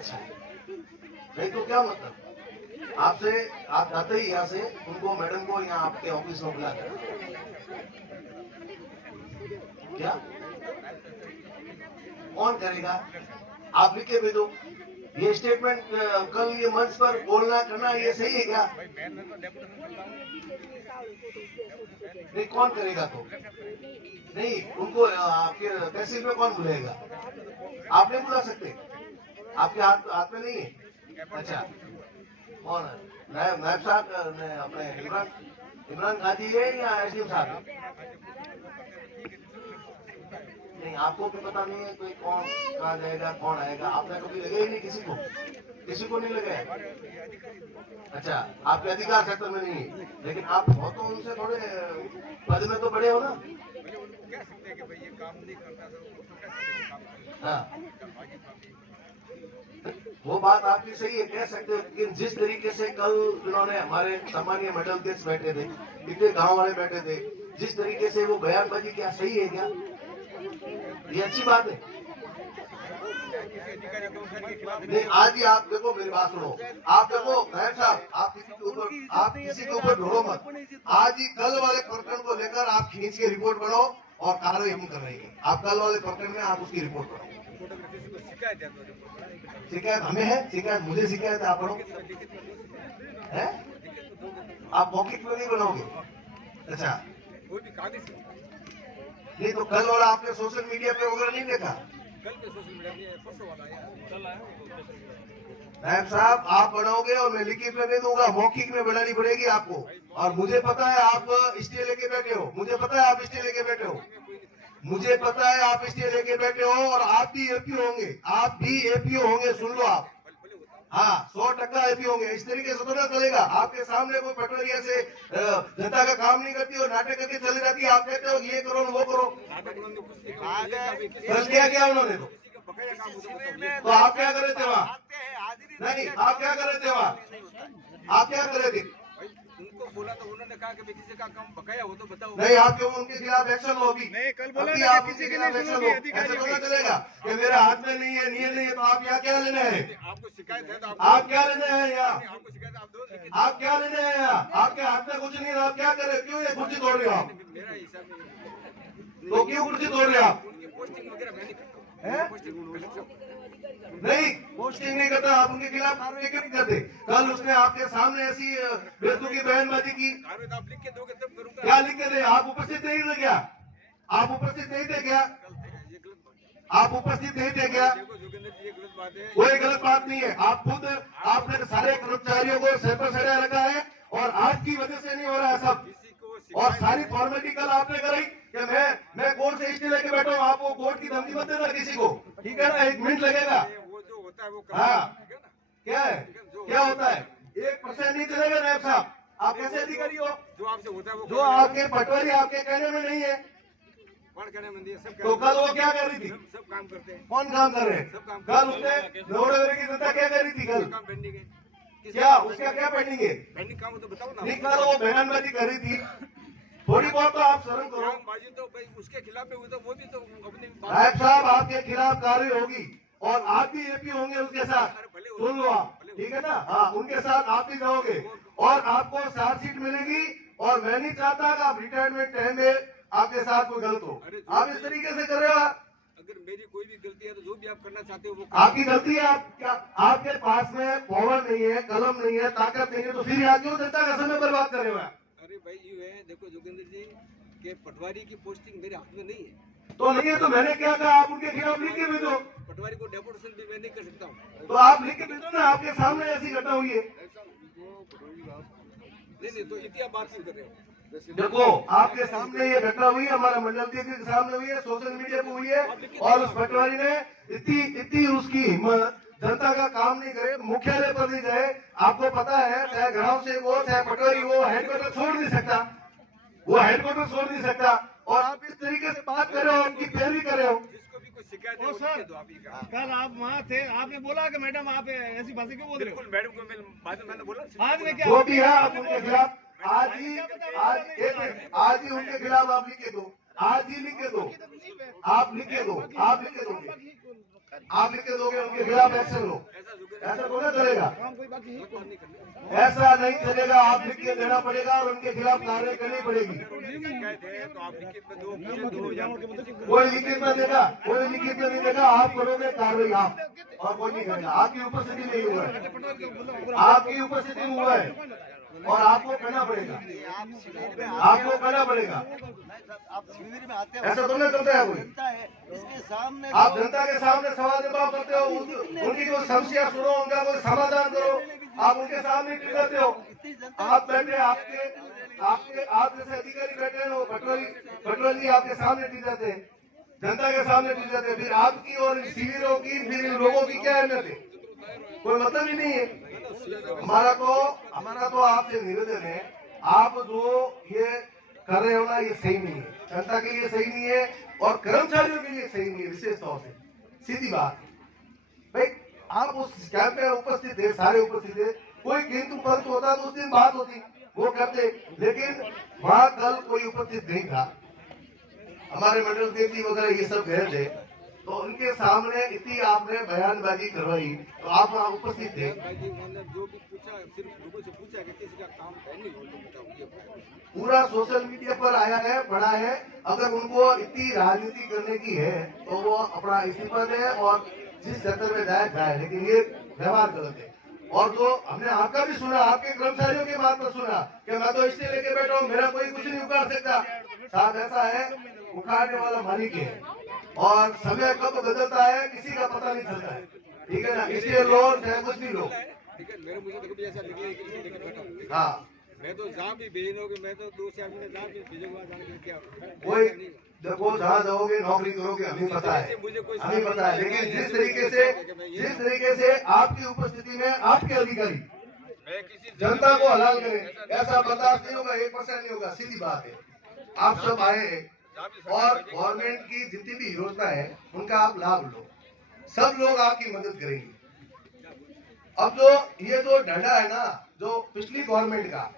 अच्छा, नहीं तो क्या मतलब आपसे आप जाते ही यहाँ से उनको मैडम को यहाँ आपके ऑफिस में बुला कर क्या कौन करेगा? आप लिख के भेजो। ये स्टेटमेंट कल ये मंच पर बोलना करना ये सही है क्या? नहीं कौन करेगा तो? नहीं उनको आपके तहसील में कौन बुलाएगा? आप नहीं बुला सकते, आपके हाथ में नहीं है। अच्छा कौन है? नायब साहब अपने इमरान गाजी है या एसडीएम साहब? नहीं आपको भी पता नहीं है कोई कौन कहाँ जाएगा कौन आएगा? आपने कभी लगे ही नहीं किसी को नहीं लगाया। अच्छा आपके अधिकार क्षेत्र में नहीं है, लेकिन आप हो तो उनसे थोड़े पद में तो बड़े हो ना। हाँ वो बात आपकी सही है, कह सकते हो, लेकिन जिस तरीके से कल इन्होंने हमारे सम्मानीय मेडल केस बैठे थे, इतने गांव वाले बैठे थे, जिस तरीके से वो बयानबाजी, क्या सही है क्या? ये अच्छी बात है? नहीं आज ही आप देखो, मेरी बात सुनो, आप देखो नायब साहब, आप किसी के ऊपर ढोलो मत। आज ही कल वाले प्रकरण को लेकर आप खींच के रिपोर्ट बनाओ और कार्रवाई हम कर रहे हैं। आप कल वाले प्रकरण में आप उसकी रिपोर्ट बनाओ। शिकायत हमें है, शिकायत मुझे शिकायत है, आप पढ़ो है? आप मौखिक में नहीं बनाओगे? अच्छा नहीं तो कल वाला आपने सोशल मीडिया पे वगैरह नहीं देखा? नायब साहब आप बनाओगे और मैं लिखित में नहीं दूंगा, मौखिक में बनानी पड़ेगी आपको। और मुझे पता है आप स्टे लेके बैठे हो, मुझे पता है आप स्टे लेके बैठे हो, मुझे पता है आप स्टे लेके बैठे हो, और आप भी एपीओ होंगे, आप भी एपीओ होंगे, सुन लो आप। हाँ 100% एपीओ होंगे। इस तरीके से तो ना चलेगा। आपके सामने कोई पटवारी ऐसे जनता का काम नहीं करती और नाटक करके चली जाती है, आप कहते हो ये करो वो करो। कल किया क्या उन्होंने? तो आप क्या कर रहे थे वहाँ? नहीं आप क्या कर रहे थे वहाँ? आप क्या कर रहे थे? उनको बोला तो उन्होंने कहा कि किसी का काम बकाया हो तो बताओ। नहीं आप क्यों उनके खिलाफ एक्शन लो? अभी नहीं कल बोला अभी ना आप किसी उनके के खिलाफ लिए एक्शन सुनो लो। ऐसे थोड़ा चलेगा कि मेरे हाथ में नहीं है, नहीं है, तो आप यहाँ क्या लेने हैं? आपको शिकायत है तो आप क्या लेने हैं यहाँ? आपको शिकायत आप दो, लेकिन आप क्या लेने हैं यहाँ? आपके हाथ में कुछ नहीं है, आप क्या कर रहे हो? क्यों ये कुर्सी तोड़ रहे हो आप? मेरा हिसाब तो क्यों कुर्सी तोड़ रहे हो आप? उनकी पोस्टिंग वगैरह मैं नहीं करता। हैं? पोस्टिंग नहीं पोस्टिंग नहीं करता, आप उनके खिलाफ कार्रवाई क्यों नहीं करते? कल उसने आपके सामने ऐसी बेतुकी की बयानबाजी की, आप लिख के दोगे तब करूंगा। क्या लिख के दे? आप उपस्थित नहीं थे क्या? आप उपस्थित नहीं थे क्या? ये गलत बात है। आप उपस्थित नहीं थे क्या? देखो जोगिंदर जी ये गलत बात है। कोई गलत बात नहीं है। आप खुद आपने सारे कर्मचारियों को सर पर चढ़ा रखा है और आज की वजह से नहीं हो रहा है सब। किसी को और सारी फॉर्मेलिटी कल आपने कराई कि मैं कोर्ट से स्टे लेके बैठा हूँ। आप वो कोर्ट की धमकी मत देना किसी को, ठीक है ना? 1 मिनट लगेगा। वो जो होता है वो हाँ ठीक है ना। क्या है, क्या होता है? 1% नहीं चलेगा नायब साहब। आप कैसे अधिकारी हो? जो आपसे होता है वो जो आपके पटवारी आपके कहने में नहीं है, कौन कहने में दिया सब तो कल वो क्या कर रही थी? सब काम करते हैं। कौन काम कर रहे हैं? कल उसने नवनगर की जनता क्या कर रही थी? कल काम पेंडिंग है। क्या उसका क्या पेंडिंग है? पेंडिंग काम हो तो बताओ ना। नहीं कल वो बयानबाजी कर रही थी, थोड़ी बहुत तो आप शर्म करो। बाजी तो भाई उसके खिलाफ में हुई तो वो भी तो अपनी नायब साहब आपके खिलाफ कार्रवाई होगी और आप भी एपी होंगे उसके साथ, सुन लो आप, ठीक है ना? हाँ उनके साथ आप भी जाओगे और आपको चार्जशीट मिलेगी। और मैं नहीं चाहता कि आप रिटायरमेंट टाइम में आपके साथ कोई गलत हो। आप इस तरीके से कर रहे हो। अगर मेरी कोई भी गलती है तो जो भी आप करना चाहते हो वो आपकी गलती है। आप क्या आपके पास में पावर नहीं है, कलम नहीं है, ताकत नहीं है, तो फिर यहाँ क्यों जनता का समय बर्बाद कर रहे हो? अरे भाई ये है, देखो जोगिंदर जी के पटवारी की पोस्टिंग मेरे हाथ में नहीं है। तो नहीं है तो मैंने क्या कहा? आप उनके खिलाफ लिख के भेजो। पटवारी को डेपुटेशन भी मैं नहीं कर सकता हूँ। तो आप लिख के भेजो ना, आपके सामने ऐसी घटना हुई है। नहीं तो इतिहास बात नहीं कर रहे हो। देखो आपके सामने ये घटना हुई है, हमारा मंडल के सामने हुई है, सोशल मीडिया पे हुई है। और उस पटवारी ने इतनी उसकी हिम्मत, जनता का काम नहीं करे, मुख्यालय पर नहीं गए। आपको पता है चाहे गांव से वो चाहे पटवारी वो हेडक्वार्टर छोड़ नहीं सकता, वो हेडक्वार्टर छोड़ नहीं सकता। और आप इस तरीके से बात कर रहे हो, उनकी पैरवी कर रहे हो। जिसको भी कोई शिकायत है ओ वो सर, लिख के दो आप ही का। कल आप वहाँ थे, आपने बोला कि मैडम आप ऐसी बातें क्यों बोल रहे हो? बिल्कुल मैडम को मैं बाद में मैंने बोला आज में क्या जो भी है आप उनके खिलाफ आज ही उनके खिलाफ आप लिख के दो, आज ही लिख के दो, आप लिख के दो, आप लिख के दोगे, आप लिख के दोगे, उनके खिलाफ एक्शन लो। ऐसा ऐसा थोड़ा चलेगा, काम कोई बाकी है काम नहीं करना। ऐसा नहीं चलेगा। आप लिख के देना पड़ेगा और उनके खिलाफ कार्रवाई करनी पड़ेगी। शिकायत है तो आप लिखित में दो, मुझे दो या कोई लिखित में देगा, कोई लिखित में नहीं देगा, आप करोगे कार्रवाई आप, और कोई नहीं करेगा। आपकी उपस्थिति नहीं हुआ है, आपकी उपस्थिति में हुआ है और आपको करना पड़ेगा, आपको करना पड़ेगा। आप शिविर में आते हो, ऐसा तो नहीं चलता है कोई। जनता है इसके सामने आप जनता के सामने सवाल जवाब करते हो, उनकी कोई समस्या सुनो, उनका कोई समाधान करो, आप उनके सामने टिक जाते हो। इतनी जनता आप बैठे, आप जैसे अधिकारी बैठे हैं, वो पटवारी आपके सामने टिक जाते हैं, जनता के सामने टिक जाते हैं। फिर आपकी और शिविरों की, फिर इन लोगों की क्या अहमियत है? कोई मतलब ही नहीं है। हमारा तो आपसे निवेदन है, आप जो ये कर रहे हो ना, ये सही नहीं है, जनता के लिए सही नहीं है और कर्मचारियों के लिए सही नहीं है। विशेष तौर से सीधी बात भाई, आप उस कैंप में उपस्थित थे, सारे उपस्थित थे, कोई किंतु परंतु होता तो उस दिन बात होती, वो करते, लेकिन वहां कल कोई उपस्थित नहीं था। हमारे मंडल देव जी वगैरह ये सब गए थे, तो उनके सामने इतनी आपने बयानबाजी करवाई, तो आप वहाँ उपस्थित थे। बाकी मैंने जो भी पूछा, सिर्फ लोगों से पूछा कि किसी का काम है नहीं, वो लोग बताओ ये बताओ। पूरा सोशल मीडिया पर आया है, पड़ा है। अगर उनको इतनी राजनीति करने की है तो वो अपना इस्तीफा दे और जिस सेक्टर में जाए, लेकिन ये व्यवहार गलत है। और जो हमने आपका भी सुना, आपके कर्मचारियों की बात पर सुना कि मैं तो इसलिए लेके बैठा हूँ, मेरा कोई कुछ नहीं उखाड़ सकता। साहब ऐसा है, उखाड़ने वाला मालिक है और समय कब बदलता है किसी का पता नहीं चलता है, ठीक है ना। इसलिए लोग चाहे कुछ भी लोग, ठीक है, मेरे मुझे तो कभी ऐसा निकले कि किसी लेकर बैठा हूँ। हाँ, मैं तो जहाँ भी भेजोगे, मैं तो 2 से आदमी जहाँ भी भेजूंगा, जाने के क्या कोई देखो जहाँ जाओगे नौकरी करोगे, हमें पता है, हमें पता है। लेकिन जिस तरीके से आपकी उपस्थिति में आपके अधिकारी मैं किसी जनता को हलाल करें, ऐसा बर्दाश्त नहीं होगा, 1% नहीं होगा। सीधी बात है। आप सब आए हैं और गवर्नमेंट की जितनी भी योजना है उनका आप लाभ लो, सब लोग आपकी मदद करेंगे। अब जो ये जो डंडा है ना, जो पिछली गवर्नमेंट का,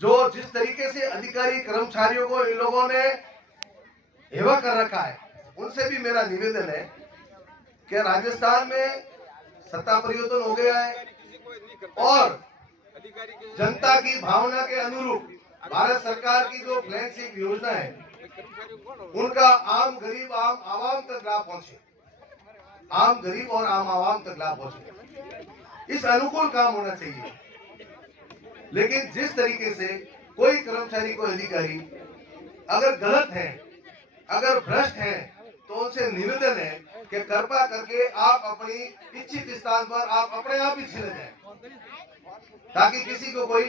जो जिस तरीके से अधिकारी कर्मचारियों को इन लोगों ने हेवा कर रखा है, उनसे भी मेरा निवेदन है कि राजस्थान में सत्ता परिवर्तन हो गया है और अधिकारी के जनता की भावना के अनुरूप भारत सरकार की जो फ्लैगशिप योजना है, कर्मचारी कौन हो? उनका आम गरीब आम आवाम तक लाभ पहुंचे, आम गरीब और आम आवाम तक लाभ पहुंचे, इस अनुकूल काम होना चाहिए। लेकिन जिस तरीके से कोई कर्मचारी, कोई अधिकारी अगर गलत है, अगर भ्रष्ट है, तो उनसे निवेदन है कि कृपा करके आप अपनी इच्छित स्थान पर आप अपने आप ही चले जाएं, ताकि किसी को कोई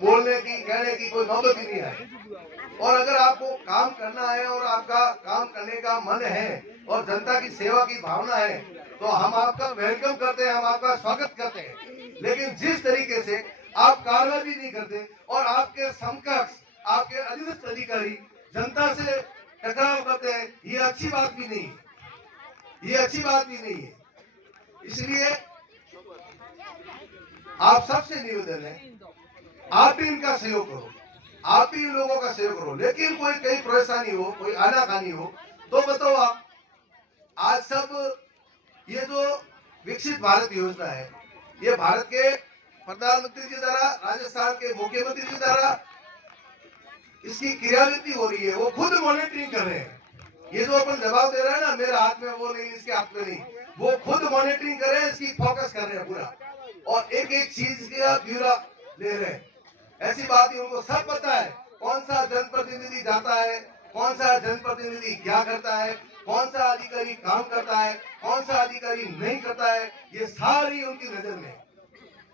बोलने की, कहने की कोई नौबत ही नहीं आए। और अगर आपको काम करना है और आपका काम करने का मन है और जनता की सेवा की भावना है, तो हम आपका वेलकम करते हैं, हम आपका स्वागत करते हैं। लेकिन जिस तरीके से आप कार्रवाई भी नहीं करते और आपके समकक्ष, आपके अधीनस्थ अधिकारी जनता से टकराव करते हैं, ये अच्छी बात भी नहीं है, ये अच्छी बात भी नहीं है। इसलिए आप सबसे निवेदन है, आप भी इनका सहयोग करो, आप भी इन लोगों का सहयोग करो। लेकिन कोई कहीं परेशानी हो, कोई आनाकानी हो, तो बताओ आप। आज सब ये जो विकसित भारत योजना है, ये भारत के प्रधानमंत्री जी द्वारा, राजस्थान के मुख्यमंत्री जी द्वारा इसकी क्रियान्वित हो रही है, वो खुद मॉनिटरिंग कर रहे हैं। ये जो अपन जवाब दे रहे हैं ना, मेरे हाथ में वो नहीं, इसके हाथ में नहीं, वो खुद मॉनिटरिंग कर रहे हैं, इसकी फोकस कर रहे हैं पूरा, और एक एक चीज का ब्यौरा ले रहे हैं। ऐसी बात ही उनको सब पता है, कौन सा जनप्रतिनिधि जाता है, कौन सा जनप्रतिनिधि क्या करता है, कौन सा अधिकारी काम करता है, कौन सा अधिकारी नहीं करता है, ये सारी उनकी नजर में।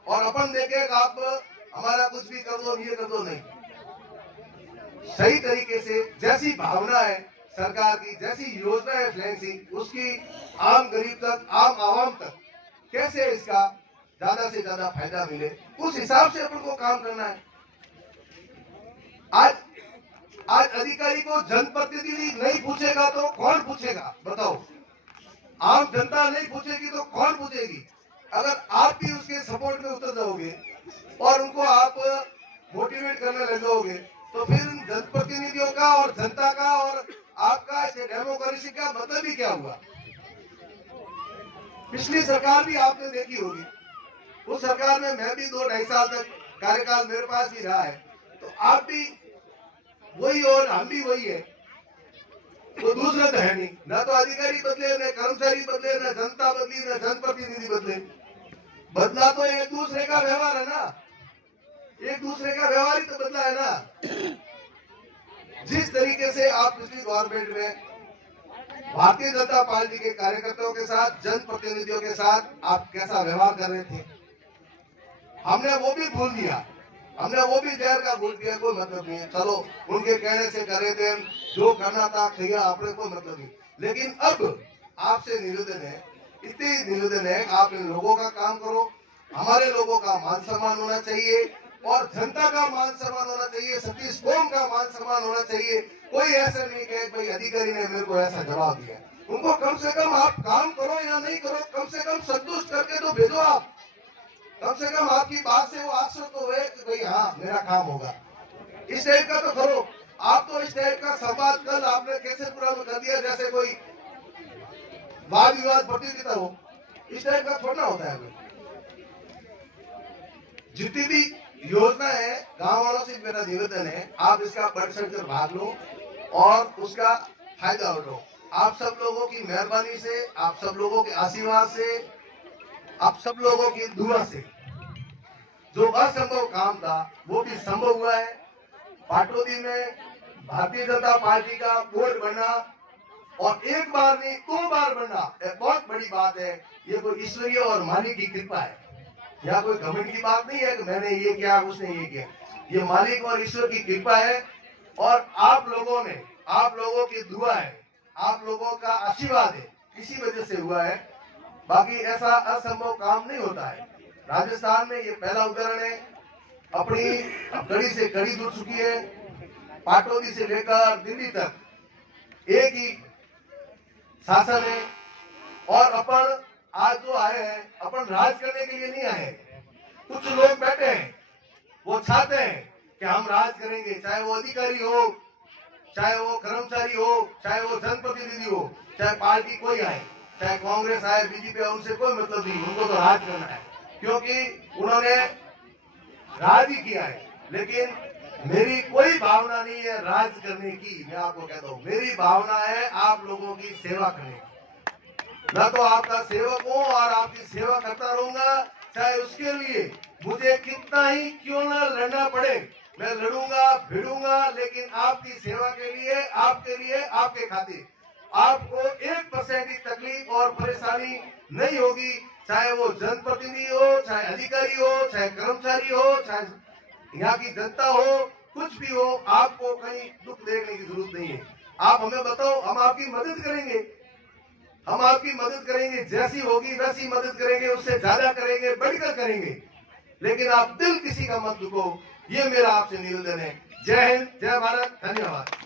और अपन देखे आप हमारा कुछ भी कर दो, ये कर दो, नहीं। सही तरीके से जैसी भावना है सरकार की, जैसी योजना है फ्लैगशिप, उसकी आम गरीब तक, आम आवाम तक कैसे इसका ज्यादा से ज्यादा फायदा मिले, उस हिसाब से अपन को काम करना है। आज अधिकारी को जनप्रतिनिधि नहीं पूछेगा तो कौन पूछेगा, बताओ। आम जनता नहीं पूछेगी तो कौन पूछेगी। अगर आप भी उसके सपोर्ट में उतर जाओगे और उनको आप मोटिवेट करने लग जाओगे, तो फिर जनप्रतिनिधियों का और जनता का और आपका डेमोक्रेसी का मतलब ही क्या हुआ। पिछली सरकार भी आपने देखी होगी, उस सरकार में मैं भी 2-2.5 साल तक कार्यकाल मेरे पास भी रहा है, तो आप भी वही और हम भी वही है, तो दूसरा तो है नहीं, ना तो अधिकारी बदले, न कर्मचारी बदले, न जनता बदली, न जनप्रतिनिधि बदले, बदला तो एक दूसरे का व्यवहार है ना, एक दूसरे का व्यवहार ही तो बदला है ना। जिस तरीके से आप पिछली गवर्नमेंट में भारतीय जनता पार्टी के कार्यकर्ताओं के साथ, जनप्रतिनिधियों के साथ आप कैसा व्यवहार कर रहे थे, हमने वो भी भूल दिया, हमने वो भी जहर का भूल दिया, कोई मतलब नहीं है, चलो उनके कहने से करे थे, जो करना था किया आपने, कोई मतलब नहीं। लेकिन अब आपसे निवेदन है, इतनी निवेदन है, आप इन लोगों का काम करो, हमारे लोगों का मान सम्मान होना चाहिए और जनता का मान सम्मान होना चाहिए, सतीश कौम का मान सम्मान होना चाहिए। कोई ऐसा नहीं कहे भाई अधिकारी ने मेरे को ऐसा जवाब दिया, उनको कम से कम आप काम करो या नहीं करो, कम से कम संतुष्ट करके तो भेजो आप, कम से कम आपकी बात से वो आश्वस्त तो हुए कि भाई हाँ मेरा काम होगा, इस टाइप का तो करो। आप तो इस टाइप का संवाद कल आपने कैसे पूरा कर दिया जैसे कोई वाद विवाद प्रतियोगिता हो, इस टाइप का थोड़ा होता है। जितनी भी योजना है गांव वालों से मेरा निवेदन है, आप इसका बढ़ चढ़कर भाग लो और उसका फायदा उठाओ। आप सब लोगों की मेहरबानी से, आप सब लोगों के आशीर्वाद से, आप सब लोगों की दुआ से जो असंभव काम था वो भी संभव हुआ है। पाटोदी में भारतीय जनता पार्टी का बोर्ड बना और एक बार नहीं 2 बार बना, एक बहुत बड़ी बात है। ये कोई ईश्वरीय और मालिक की कृपा है, या कोई घमंड की बात नहीं है कि मैंने ये किया उसने ये किया, ये मालिक और ईश्वर की कृपा है और आप लोगों ने, आप लोगों की दुआ है, आप लोगों का आशीर्वाद है, इसी वजह से हुआ है। बाकी ऐसा असंभव काम नहीं होता है। राजस्थान में ये पहला उदाहरण है, अपनी कड़ी से कड़ी जुड़ चुकी है, पाटोदी से लेकर दिल्ली तक एक ही शासन है और अपन आज जो आए हैं, अपन राज करने के लिए नहीं आए। कुछ लोग बैठे हैं, वो चाहते हैं कि हम राज करेंगे, चाहे वो अधिकारी हो, चाहे वो कर्मचारी हो, चाहे वो जनप्रतिनिधि हो, चाहे पार्टी कोई आए, चाहे कांग्रेस आए, बीजेपी आए, उनसे कोई मतलब नहीं, उनको तो राज करना है क्योंकि उन्होंने राज ही किया है। लेकिन मेरी कोई भावना नहीं है राज करने की, मैं आपको कहता हूँ मेरी भावना है आप लोगों की सेवा करने की। मैं तो आपका सेवक हूँ और आपकी सेवा करता रहूंगा, चाहे उसके लिए मुझे कितना ही क्यों न लड़ना पड़े, मैं लड़ूंगा भिड़ूंगा, लेकिन आपकी सेवा के लिए, आपके लिए, आपके खातिर आपको 1% की तकलीफ और परेशानी नहीं होगी। चाहे वो जनप्रतिनिधि हो, चाहे अधिकारी हो, चाहे कर्मचारी हो, चाहे यहाँ की जनता हो, कुछ भी हो, आपको कहीं दुख देखने की जरूरत नहीं है। आप हमें बताओ, हम आपकी मदद करेंगे, हम आपकी मदद करेंगे, जैसी होगी वैसी मदद करेंगे, उससे ज्यादा करेंगे, बढ़कर करेंगे, लेकिन आप दिल किसी का मत दुखो, ये मेरा आपसे निवेदन है। जय हिंद, जय भारत, धन्यवाद।